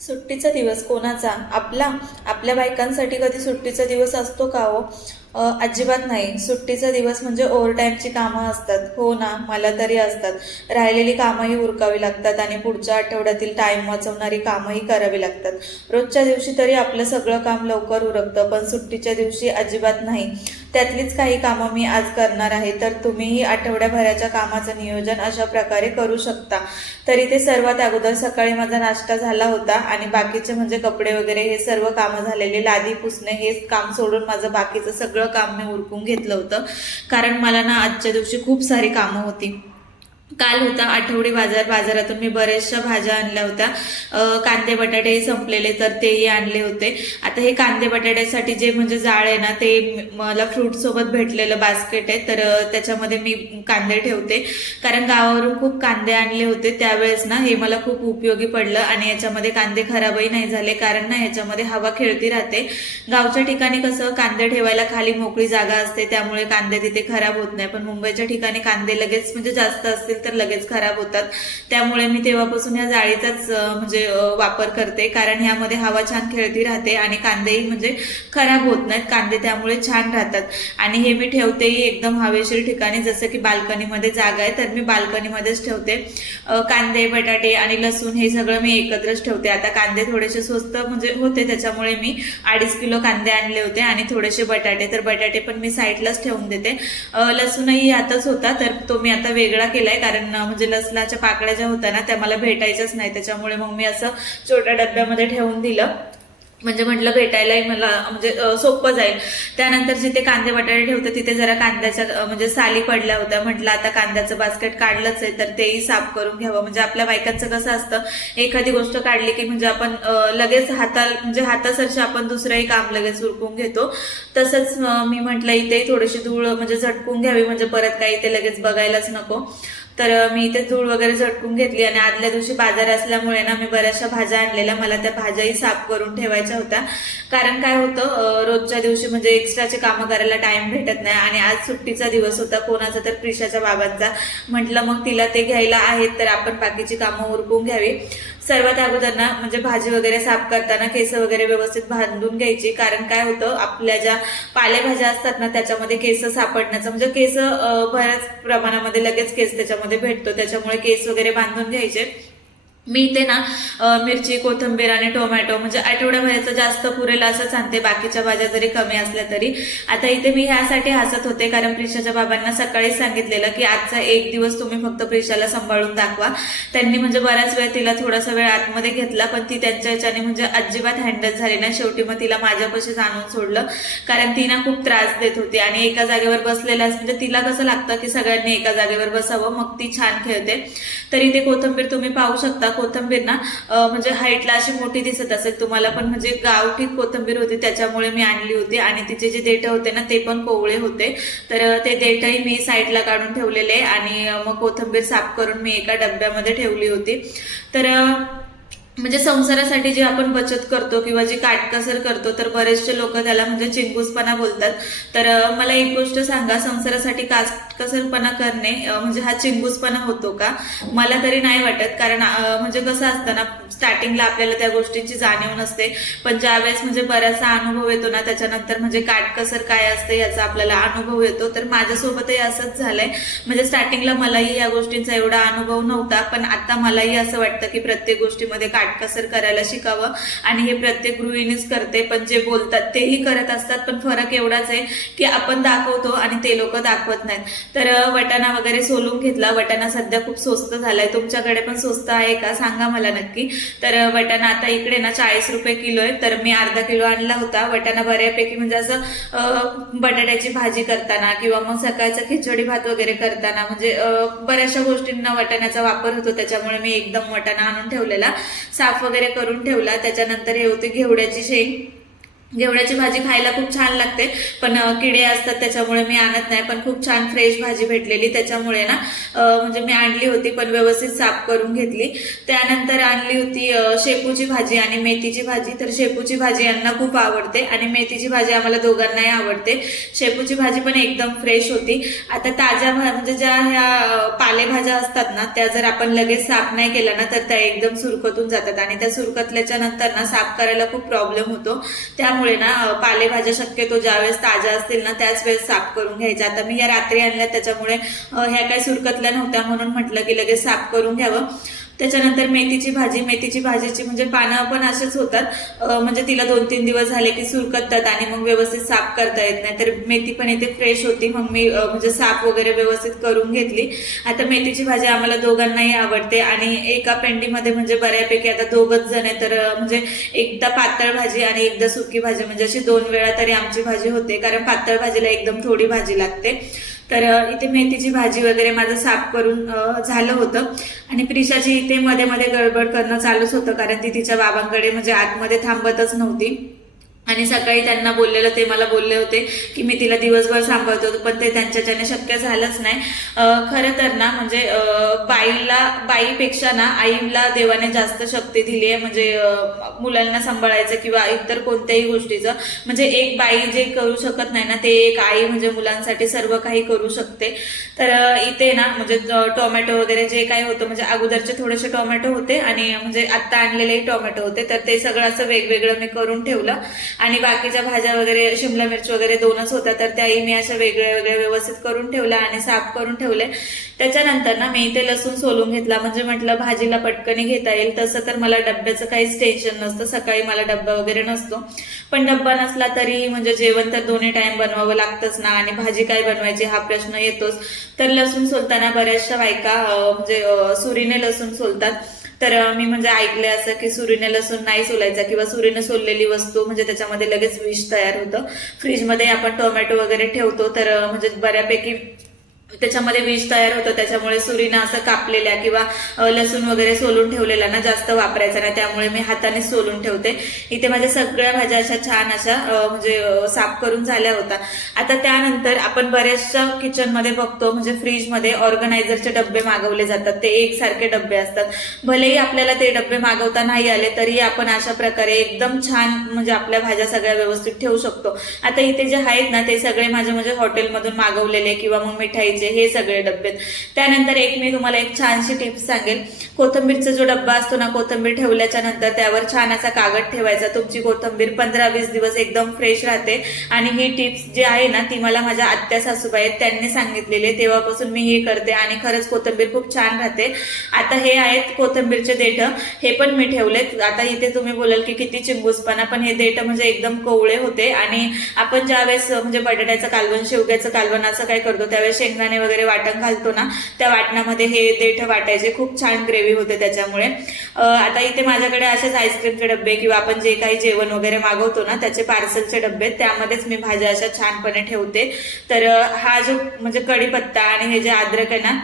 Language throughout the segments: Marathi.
सुट्टीचा दिवस कोणाचा? आपला आपल्या बायकांसाठी कधी सुट्टीचा दिवस असतो का हो? अजिबात नाही. सुट्टीचा दिवस म्हणजे ओव्हर टाईमची कामं असतात. हो ना मला तरी असतात. राहिलेली कामंही उरकावी लागतात आणि पुढच्या आठवड्यातील टाईम वाचवणारी कामंही करावी लागतात. रोजच्या दिवशी तरी आपलं सगळं काम लवकर उरकतं पण सुट्टीच्या दिवशी अजिबात नाही. त्यातलीच काही कामं मी आज करणार आहे. तर तुम्हीही आठवड्याभराच्या कामाचं नियोजन अशा प्रकारे करू शकता. तरी ते सर्वात अगोदर सकाळी माझा नाश्ता झाला होता आणि बाकीचे म्हणजे कपडे वगैरे हे सर्व कामं झालेले लादी पुसणे हे काम सोडून माझं बाकीचं सगळं काम मी उरकून घेतलं होतं. कारण मला ना आजच्या दिवशी खूप सारी कामं होती. काल होता आठवडी बाजार बाजारातून मी बऱ्याचशा भाज्या आणल्या होत्या. कांदे बटाटे संपलेले तर तेही आणले होते. आता हे कांदे बटाट्यासाठी जे म्हणजे जाळ आहे ना ते मला फ्रूट सोबत भेटलेलं बास्केट आहे. तर त्याच्यामध्ये मी कांदे ठेवते. कारण गावावरून खूप कांदे आणले होते त्यावेळेस ना हे मला खूप उपयोगी पडलं आणि याच्यामध्ये कांदे खराबही नाही झाले. कारण ना याच्यामध्ये हवा खेळती राहते. गावच्या ठिकाणी कसं कांदे ठेवायला खाली मोकळी जागा असते त्यामुळे कांदे तिथे खराब होत नाही. पण मुंबईच्या ठिकाणी कांदे लगेच म्हणजे जास्त असतील तर लगेच खराब होतात. त्यामुळे मी तेव्हापासून या जाळीचाच म्हणजे वापर करते. कारण ह्यामध्ये हवा छान खेळती राहते आणि कांदेही म्हणजे खराब होत नाहीत. कांदे त्यामुळे छान राहतात. आणि हे मी ठेवतेही एकदम हवेशीर ठिकाणी. जसं की बाल्कनीमध्ये जागा आहे तर मी बाल्कनीमध्येच ठेवते. कांदे बटाटे आणि लसूण हे सगळं मी एकत्रच ठेवते. आता कांदे थोडेसे स्वस्त म्हणजे होते त्याच्यामुळे मी अडीच किलो कांदे आणले होते आणि थोडेसे बटाटे. तर बटाटे पण मी साईडलाच ठेवून देते. लसूणही आताच होता तर तो मी आता वेगळा केलाय. कारण अं, म्हणजे लसणाच्या पाकळ्या ज्या होत्या ना त्या मला भेटायच्याच नाही. त्याच्यामुळे मग मी असं छोट्या डब्यामध्ये ठेवून दिलं. म्हणजे म्हटलं भेटायलाही मला म्हणजे सोपं जाईल. त्यानंतर जिथे कांदे बटाटे ठेवते तिथे जरा कांद्याच्या म्हणजे साली पडल्या होत्या. म्हटलं आता कांद्याचं बास्केट काढलंच आहे तर तेही साफ करून घ्यावं. म्हणजे आपल्या बायकांचं कसं असतं एखादी गोष्ट काढली की म्हणजे आपण लगेच हाता म्हणजे हातासरशी आपण दुसरंही काम लगेच उरकून घेतो. तसंच मी म्हटलं इथे थोडीशी धूळ म्हणजे झटकून घ्यावी. म्हणजे परत काही इथे लगेच बघायलाच नको. तर मी इथे धूळ वगैरे झटकून घेतली आणि आदल्या दिवशी बाजार असल्यामुळे ना मी बऱ्याचशा भाज्या आणलेल्या. मला त्या भाज्याही साफ करून ठेवायच्या होत्या. कारण काय होतं रोजच्या दिवशी म्हणजे एक्स्ट्राचे कामं करायला टाइम भेटत नाही आणि आज सुट्टीचा दिवस होता कोणाचा तर प्रिशाच्या बाबांचा. म्हटलं मग तिला ते घ्यायला आहेत तर आपण बाकीची कामं उरकून घ्यावी. सर्वात अगोदर ना म्हणजे भाजी वगैरे साफ करताना केस वगैरे व्यवस्थित बांधून घ्यायची. कारण काय होतं आपल्या ज्या पालेभाज्या असतात ना त्याच्यामध्ये केस सापडण्याचं म्हणजे केस बऱ्याच प्रमाणामध्ये लगेच केस त्याच्यामध्ये भेटतो. त्याच्यामुळे केस वगैरे बांधून घ्यायचे. मी इथे ना मिरची कोथिंबीर आणि टोमॅटो म्हणजे आठवड्याभराचं जास्त पुरेल असंच आणते बाकीच्या भाज्या जरी कमी असल्या तरी. आता इथे मी ह्यासाठी हसत होते कारण प्रिशाच्या बाबांना सकाळीच सांगितलेलं की आजचा एक दिवस तुम्ही फक्त प्रिशाला सांभाळून दाखवा. त्यांनी म्हणजे बराच वेळ तिला थोडासा वेळ आतमध्ये घेतला पण ती त्यांच्या ह्याच्याने म्हणजे अजिबात हँडल झाली नाही. शेवटी मग तिला माझ्यापाशीच आणून सोडलं. कारण ती ना खूप त्रास देत होती आणि एका जागेवर बसलेला म्हणजे तिला कसं लागतं की सगळ्यांनी एका जागेवर बसावं मग ती छान खेळते. तर इथे कोथिंबीर तुम्ही पाहू शकता. कोथिंबीर ना म्हणजे हाईटला अशी मोठी दिसत असेल तुम्हाला पण म्हणजे गावठी कोथिंबीर होती त्याच्यामुळे मी आणली होती. आणि तिचे जे देठ होते ना ते पण कोवळे होते. तर ते देठही मी साईडला काढून ठेवलेले आणि मग कोथिंबीर साफ करून मी एका डब्यामध्ये ठेवली होती. तर म्हणजे संसारासाठी जे आपण बचत करतो किंवा जी काटकसर करतो तर बरेचसे लोक त्याला म्हणजे चिंगूसपणा बोलतात. तर मला एक गोष्ट सांगा संसारासाठी कसरपणा करणे म्हणजे हा चिंबूसपणा होतो का? मला तरी नाही वाटत. कारण म्हणजे कसं असतं ना स्टार्टिंगला आपल्याला त्या गोष्टींची जाणीव नसते. पण ज्यावेळेस म्हणजे बराचसा अनुभव येतो ना त्याच्यानंतर म्हणजे काटकसर काय असते याचा आपल्याला अनुभव येतो. तर माझ्यासोबतही असंच झालंय. म्हणजे स्टार्टिंगला मलाही या गोष्टींचा एवढा अनुभव नव्हता. पण आता मलाही असं वाटतं की प्रत्येक गोष्टीमध्ये काटकसर करायला शिकावं आणि हे प्रत्येक गृहिणीच करते. पण जे बोलतात तेही करत असतात. पण फरक एवढाच आहे की आपण दाखवतो आणि ते लोक दाखवत नाहीत. तर वटाणा वगैरे सोलून घेतला. वटाणा सध्या खूप स्वस्त झालाय. तुमच्याकडे पण स्वस्त आहे का? सांगा मला नक्की. तर वटाणा आता इकडे ना चाळीस रुपये किलो आहे. तर मी अर्धा किलो आणला होता. वटाणा बऱ्यापैकी म्हणजे असं बटाट्याची भाजी करताना किंवा मग सकाळचा खिचडी भात वगैरे करताना म्हणजे बऱ्याचशा गोष्टींना वटाण्याचा वापर होतो. त्याच्यामुळे मी एकदम वटाणा आणून ठेवलेला. साफ वगैरे करून ठेवला. त्याच्यानंतर हे होते घेवड्याची शेंग. घेवड्याची भाजी खायला खूप छान लागते पण किडे असतात त्याच्यामुळे मी आणत नाही पण खूप छान फ्रेश भाजी भेटलेली त्याच्यामुळे ना म्हणजे मी आणली होती पण व्यवस्थित साफ करून घेतली. त्यानंतर आणली होती शेपूची भाजी आणि मेथीची भाजी. तर शेपूची भाजी यांना खूप आवडते आणि मेथीची भाजी आम्हाला दोघांनाही आवडते. शेपूची भाजी पण एकदम फ्रेश होती. आता ताज्या भा म्हणजे ज्या ह्या पालेभाज्या असतात ना त्या जर आपण लगेच साफ नाही केल्या ना तर त्या एकदम सुरकतून जातात आणि त्या सुरकतल्याच्या नंतर ना साफ करायला खूप प्रॉब्लेम होतो. त्या त्यामुळे ना पालेभाज्या शक्यतो ज्यावेळेस ताज्या असतील ना त्याच वेळेस साफ करून घ्यायच्या आता मी या रात्री आणल्या त्याच्यामुळे ह्या काही सुरकतल्या नव्हत्या म्हणून म्हटलं की लगेच साफ करून घ्यावं. त्याच्यानंतर मेथीची भाजी मेथीची भाजीची म्हणजे पानं पण असेच होतात. म्हणजे तिला दोन तीन दिवस झाले की सुरकतात आणि मग व्यवस्थित साफ करता येत नाही. तर मेथी पण इथे फ्रेश होती. मग मी म्हणजे साफ वगैरे व्यवस्थित करून घेतली. आता मेथीची भाजी आम्हाला दोघांनाही आवडते आणि एका पेंडीमध्ये म्हणजे बऱ्यापैकी आता दोघच जण आहे तर म्हणजे एकदा पातळ भाजी आणि एकदा सुकी भाजी. म्हणजे अशी दोन वेळा तरी आमची भाजी होते. कारण पातळ भाजीला एकदम थोडी भाजी लागते. तर इथे मेथीची भाजी वगैरे माझं साफ करून झालं होतं. आणि प्रिशाची इथे मध्ये मध्ये गडबड करणं चालूच होतं कारण ती तिच्या बाबांकडे म्हणजे आतमध्ये थांबतच नव्हती. आणि सकाळी त्यांना बोललेलं ते मला बोलले होते की मी तिला दिवसभर सांभाळतो पण ते त्यांच्याच्याने शक्य झालंच नाही. खरं तर ना म्हणजे बाईला बाईपेक्षा ना आईला देवाने जास्त शक्ती दिली आहे म्हणजे मुलांना सांभाळायचं किंवा इतर कोणत्याही गोष्टीचं. म्हणजे एक बाई जे करू शकत नाही ना ते एक आई म्हणजे मुलांसाठी सर्व काही करू शकते. तर इथे ना म्हणजे टोमॅटो वगैरे जे काही होतं म्हणजे अगोदरचे थोडेसे टोमॅटो होते आणि म्हणजे आत्ता आणलेलेही टोमॅटो होते तर ते सगळं असं वेगवेगळं मी करून ठेवलं. आणि बाकीच्या भाज्या वगैरे शिमला मिरची वगैरे दोनच होत्या तर त्याही मी अशा वेगळ्या वेगळ्या व्यवस्थित करून ठेवल्या आणि साफ करून ठेवले. त्याच्यानंतर ना मी इथे लसूण सोलून घेतला. म्हणजे म्हटलं भाजीला पटकनी घेता येईल. तसं तर मला डब्याचं काहीच टेन्शन नसतं. सकाळी मला डब्बा वगैरे नसतो. पण डब्बा नसला तरी म्हणजे जेवण तर दोन्ही टाइम बनवावं लागतंच ना. आणि भाजी काय बनवायची हा प्रश्न येतोच. तर लसूण सोलताना बऱ्याचशा बायका म्हणजे सुरीने लसूण सोलतात. तर मी म्हणजे ऐकले असं की सुरीने लसूण नाही सोलायचा किंवा सुरीने सोललेली वस्तू म्हणजे त्याच्यामध्ये लगेच विष तयार होतं. फ्रीजमध्ये आपण टोमॅटो वगैरे ठेवतो. तर म्हणजे बऱ्यापैकी त्याच्यामध्ये विष तयार होतं त्याच्यामुळे सुरीनं असं कापलेल्या किंवा लसूण वगैरे सोलून ठेवलेला ना जास्त वापरायचा ना त्यामुळे मी हाताने सोलून ठेवते. इथे माझ्या सगळ्या भाज्या अशा छान अशा म्हणजे साफ करून झाल्या होत्या. आता त्यानंतर आपण बऱ्याचशा किचनमध्ये बघतो म्हणजे फ्रीजमध्ये ऑर्गनायझरचे डबे मागवले जातात ते एकसारखे डबे असतात. भलेही आपल्याला ते डबे मागवता नाही आले तरी आपण अशा प्रकारे एकदम छान म्हणजे आपल्या भाज्या सगळ्या व्यवस्थित ठेवू शकतो. आता इथे जे आहेत ना ते सगळे माझे म्हणजे हॉटेलमधून मागवलेले किंवा मग मिठाई मिठाईचे हे सगळे डब्बे त्यानंतर एक मी तुम्हाला एक छानशी टिप्स सांगेल. कोथंबीरचा जो डब्बा असतो ना कोथंबीर ठेवल्याच्या नंतर त्यावर छान असा कागद ठेवायचा. तुमची कोथंबीर पंधरा वीस दिवस एकदम फ्रेश राहते. आणि ही टिप्स जी आहे ना ती मला माझ्या आत्या सासूबाई आहेत त्यांनी सांगितलेली तेव्हापासून मी हे करते आणि खरंच कोथंबीर खूप छान राहते. आता हे आहेत कोथंबीरचे देठ. हे पण मी ठेवलेत. आता इथे तुम्ही बोलाल की किती चिंबूसपणा पण हे देठ म्हणजे एकदम कोवळे होते. आणि आपण ज्यावेळेस म्हणजे बटाट्याचं कालवण शेवग्याचं कालवण असं काय करतो त्यावेळेस शेंगदाणे वगैरे वाटण घालतो ना त्या वाटणामध्ये हे देठ वाटायचे. खूप छान ग्रेव्ही होते त्याच्यामुळे. आता इथे माझ्याकडे असेच आईस्क्रीमचे डबे किंवा आपण जे काही जेवण वगैरे मागवतो ना त्याचे पार्सलचे डबे त्यामध्येच मी भाज्या अशा छानपणे ठेवते. तर हा जो म्हणजे कढीपत्ता आणि हे जे अद्रक आहे ना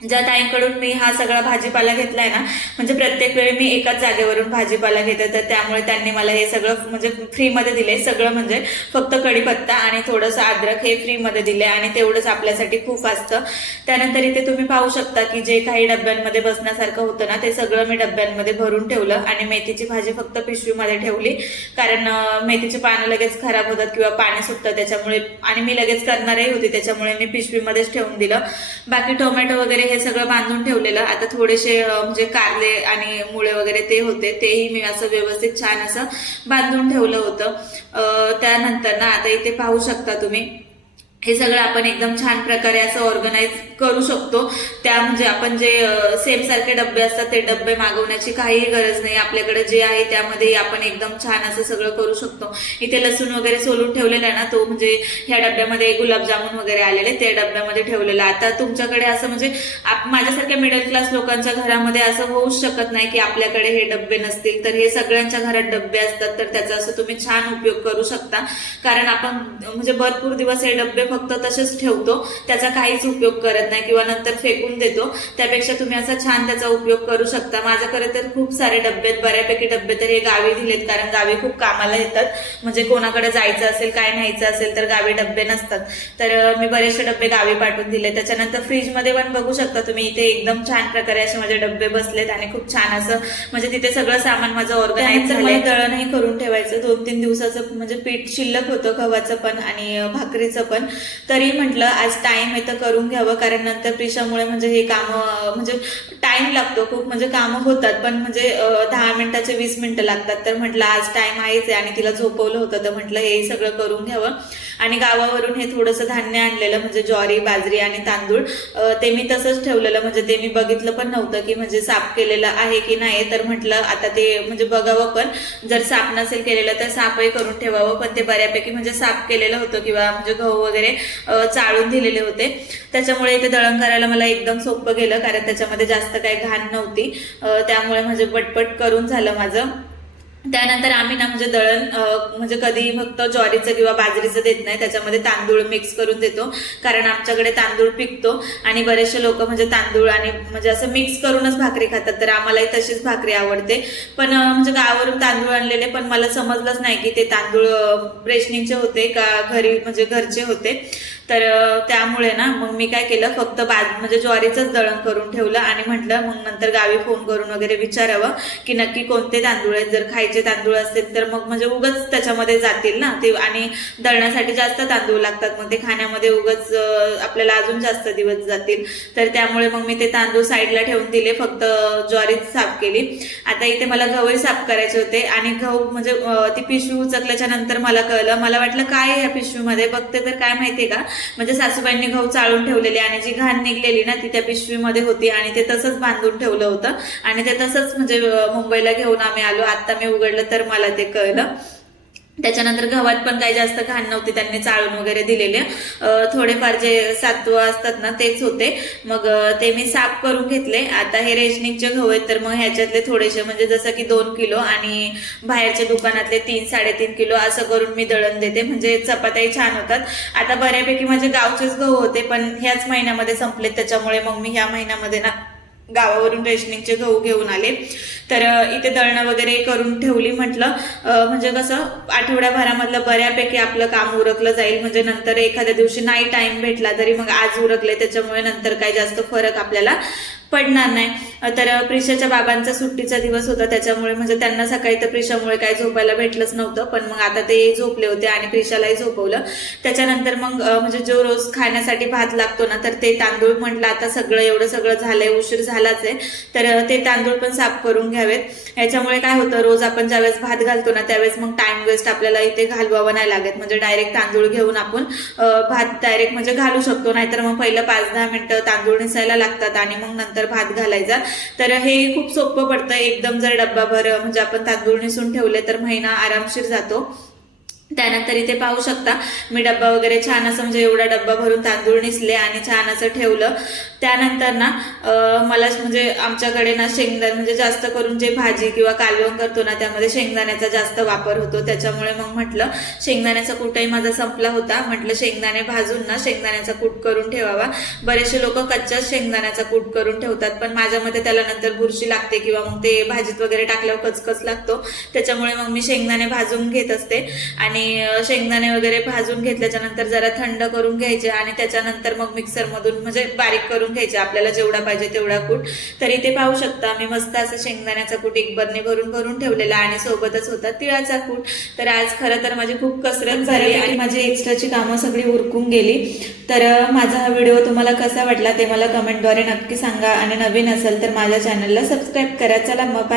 ज्या ताईंकडून मी हा सगळा भाजीपाला घेतलाय ना म्हणजे प्रत्येक वेळी मी एकाच जागेवरून भाजीपाला घेते. तर त्यामुळे त्यांनी मला हे सगळं म्हणजे फ्रीमध्ये दिले. सगळं म्हणजे फक्त कढीपत्ता आणि थोडंसं अद्रक हे फ्रीमध्ये दिले आणि तेवढंच आपल्यासाठी खूप असतं. त्यानंतर इथे तुम्ही पाहू शकता की जे काही डब्यांमध्ये बसण्यासारखं होतं ना ते सगळं मी डब्यांमध्ये भरून ठेवलं आणि मेथीची भाजी फक्त पिशवीमध्ये ठेवली. कारण मेथीची पानं लगेच खराब होतात किंवा पाणी सुटतं त्याच्यामुळे आणि मी लगेच करणारही होती त्याच्यामुळे मी पिशवीमध्येच ठेवून दिलं. बाकी टोमॅटो वगैरे हे सगळं बांधून ठेवलेलं. आता थोडेसे म्हणजे कारले आणि मुळे वगैरे ते होते. तेही मी असं व्यवस्थित छान असं बांधून ठेवलं होतं. त्यानंतर ना आता इथे पाहू शकता तुम्ही. हे सगळं आपण एकदम छान प्रकारे असं ऑर्गनाईज करू शकतो. त्या म्हणजे आपण जे सेम सारखे डबे असतात ते डबे मागवण्याची काहीही गरज नाही. आपल्याकडे जे आहे त्यामध्ये आपण एकदम छान असं सगळं करू शकतो. इथे लसूण वगैरे सोलून ठेवलेला आहे ना तो म्हणजे ह्या डब्यामध्ये गुलाबजामुन वगैरे आलेले ते डब्यामध्ये ठेवलेलं आता तुमच्याकडे असं म्हणजे आप- माझ्यासारख्या मिडल क्लास लोकांच्या घरामध्ये असं होऊच शकत नाही की आपल्याकडे हे डबे नसतील. तर हे सगळ्यांच्या घरात डबे असतात तर त्याचा असं तुम्ही छान उपयोग करू शकता. कारण आपण म्हणजे भरपूर दिवस हे डबे फक्त तसेच ठेवतो. त्याचा काहीच उपयोग करत नाही किंवा नंतर फेकून देतो. त्यापेक्षा तुम्ही असा छान त्याचा उपयोग करू शकता. माझ्याकडे तर खूप सारे डबे आहेत. बऱ्यापैकी डबे तर हे गावी दिलेत. कारण गावी खूप कामाला येतात. म्हणजे कोणाकडे जायचं असेल काय न्यायचं असेल तर गावी डबे नसतात. तर मी बरेचसे डबे गावी पाठवून दिले त्याच्यानंतर फ्रीजमध्ये पण बघू शकता तुम्ही इथे एकदम छान प्रकारे असे माझे डबे बसलेत आणि खूप छान असं म्हणजे तिथे सगळं सामान माझं ऑर्गनाईज झालंय. दळणही करून ठेवायचं. दोन तीन दिवसाचं म्हणजे पीठ शिल्लक होतं गव्हाचं पण आणि भाकरीचं पण. तरी म्हटलं आज टाइम आहे तर करून घ्यावं. कारण नंतर प्रिशामुळे म्हणजे हे कामं म्हणजे टाइम लागतो खूप. म्हणजे कामं होतात पण म्हणजे दहा मिनिटाचे वीस मिनिटं लागतात. तर म्हटलं आज टाइम आहेच आहे आणि तिला झोपवलं होतं. तर म्हटलं हे सगळं करून घ्यावं. आणि गावावरून हे थोडंसं धान्य आणलेलं म्हणजे ज्वारी बाजरी आणि तांदूळ ते मी तसंच ठेवलेलं. म्हणजे ते मी बघितलं पण नव्हतं की म्हणजे साफ केलेलं आहे की नाही. तर म्हटलं आता ते म्हणजे बघावं पण. जर साफ नसेल केलेलं तर साफही करून ठेवावं. पण ते बऱ्यापैकी म्हणजे साफ केलेलं होतं किंवा म्हणजे गहू वगैरे वगैरे चाळून दिलेले होते. त्याच्यामुळे इथे दळण करायला मला एकदम सोपं गेलं कारण त्याच्यामध्ये जास्त काही घाण नव्हती. त्यामुळे म्हणजे पटपट करून झालं माझं. त्यानंतर आम्ही ना म्हणजे दळण म्हणजे कधी फक्त ज्वारीचं किंवा बाजरीचं देत नाही. त्याच्यामध्ये तांदूळ मिक्स करून देतो. कारण आमच्याकडे तांदूळ पिकतो आणि बरेचसे लोक म्हणजे तांदूळ आणि म्हणजे असं मिक्स करूनच भाकरी खातात. तर आम्हालाही तशीच भाकरी आवडते. पण म्हणजे गावावरून तांदूळ आणलेले पण मला समजलंच नाही की ते तांदूळ प्रेशनिंगचे होते का घरी म्हणजे घरचे होते. तर त्यामुळे ना मग मी काय केलं फक्त बाज म्हणजे ज्वारीचंच दळण करून ठेवलं आणि म्हटलं मग नंतर गावी फोन करून वगैरे विचारावं की नक्की कोणते तांदूळ आहेत. जर खायचे तांदूळ असतील तर मग म्हणजे उगच त्याच्यामध्ये जातील ना. ते आणि दळण्यासाठी जास्त तांदूळ लागतात. मग ते खाण्यामध्ये उगच आपल्याला अजून जास्त दिवस जातील. तर त्यामुळे मग मी ते तांदूळ साईडला ठेवून दिले फक्त ज्वारीच साफ केली. आता इथे मला गहूही साफ करायचे होते आणि गहू म्हणजे ती पिशवी उचकल्याच्या नंतर मला कळलं. मला वाटलं काय या पिशवीमध्ये? बघते तर काय माहितीये का? म्हणजे सासूबाईंनी गहू चाळून ठेवलेले आणि जी घाण निघलेली ना ती त्या पिशवीमध्ये होती आणि ते तसंच बांधून ठेवलं होतं. आणि ते तसंच म्हणजे मुंबईला घेऊन आम्ही आलो. आता मी उघडलं तर मला ते कळलं. त्याच्यानंतर गव्हात पण काही जास्त घाण नव्हती त्यांनी चाळून वगैरे दिलेले. थोडेफार जे सात्व असतात ना तेच होते. मग ते मी साफ करून घेतले. आता हे रेशनिंगचे गहू आहेत तर मग ह्याच्यातले थोडेसे म्हणजे जसं की दोन किलो आणि बाहेरच्या दुकानातले तीन साडेतीन किलो असं करून मी दळण देते. म्हणजे चपात्याही छान होतात. आता बऱ्यापैकी माझे गावचेच गहू होते पण ह्याच महिन्यामध्ये संपलेत. त्याच्यामुळे मग मी ह्या महिन्यामध्ये ना गावावरून रेशनिंगचे गहू घेऊन आले. तर इथे दळणं वगैरे करून ठेवली म्हटलं. म्हणजे कसं आठवड्याभरामधलं बऱ्यापैकी आपलं काम उरकलं जाईल. म्हणजे नंतर एखाद्या दिवशी नाही टाइम भेटला तरी मग आज उरकले त्याच्यामुळे नंतर काही जास्त फरक आपल्याला पडणार नाही. तर प्रिशाच्या बाबांचा सुट्टीचा दिवस होता त्याच्यामुळे म्हणजे त्यांना सकाळी तर प्रिशामुळे काही झोपायला भेटलंच नव्हतं पण मग आता ते झोपले होते आणि प्रिशालाही झोपवलं. त्याच्यानंतर मग म्हणजे जो रोज खाण्यासाठी भात लागतो ना तर ते तांदूळ म्हटलं आता सगळं एवढं सगळं झालंय उशीर झालाच आहे. तर ते तांदूळ पण साफ करून घ्यावेत. याच्यामुळे काय होतं रोज आपण ज्यावेळेस भात घालतो ना त्यावेळेस मग टाइम वेस्ट आपल्याला इथे घालवावं नाही लागत. म्हणजे डायरेक्ट तांदूळ घेऊन आपण भात डायरेक्ट म्हणजे घालू शकतो नाहीतर मग पहिलं पाच दहा मिनिटं तांदूळ निसायला लागतात आणि मग नंतर भात घालायचा. तर हे खूप सोपं पडतं. एकदम जर डब्बाभर म्हणजे आपण तांदूळ निसून ठेवले तर महिना आरामशीर जातो. त्यानंतर इथे पाहू शकता मी डब्बा वगैरे छान असं म्हणजे एवढा डब्बा भरून तांदूळ निसले आणि छान असं ठेवलं. त्यानंतर ना मला म्हणजे आमच्याकडे ना शेंगदाण म्हणजे जास्त करून जे भाजी किंवा कालवण करतो ना त्यामध्ये शेंगदाण्याचा जास्त वापर होतो. त्याच्यामुळे मग म्हटलं शेंगदाण्याचा कूटही माझा संपला होता. म्हटलं शेंगदाणे भाजून ना शेंगदाण्याचा कूट करून ठेवावा. बरेचसे लोक कच्च्याच शेंगदाण्याचा कूट करून ठेवतात पण माझ्या मते त्याला नंतर बुरशी लागते किंवा मग ते भाजीत वगैरे टाकल्यावर कचकच लागतो. त्याच्यामुळे मग मी शेंगदाणे भाजून घेत असते. आणि अं, शेंगदाणे वगैरे भाजून घेतल्याच्या नंतर जरा थंड करून घ्यायचे आणि त्याच्यानंतर मग मिक्सरमधून म्हणजे बारीक करून घ्यायचे. आपल्याला जेवढा पाहिजे तेवढा कूट. तर इथे पाहू शकता. मी मस्त असं शेंगदाण्याचा कूट एक बरणी भरून भरून ठेवलेला आणि सोबतच होता तिळाचा कूट. तर आज खरं तर माझी खूप कसरत झाली आणि माझी एक्स्ट्राची कामं सगळी उरकून गेली. तर माझा हा व्हिडिओ तुम्हाला कसा वाटला ते मला कमेंटद्वारे नक्की सांगा. आणि नवीन असेल तर माझ्या चॅनलला सबस्क्राईब करा. चला मग बाय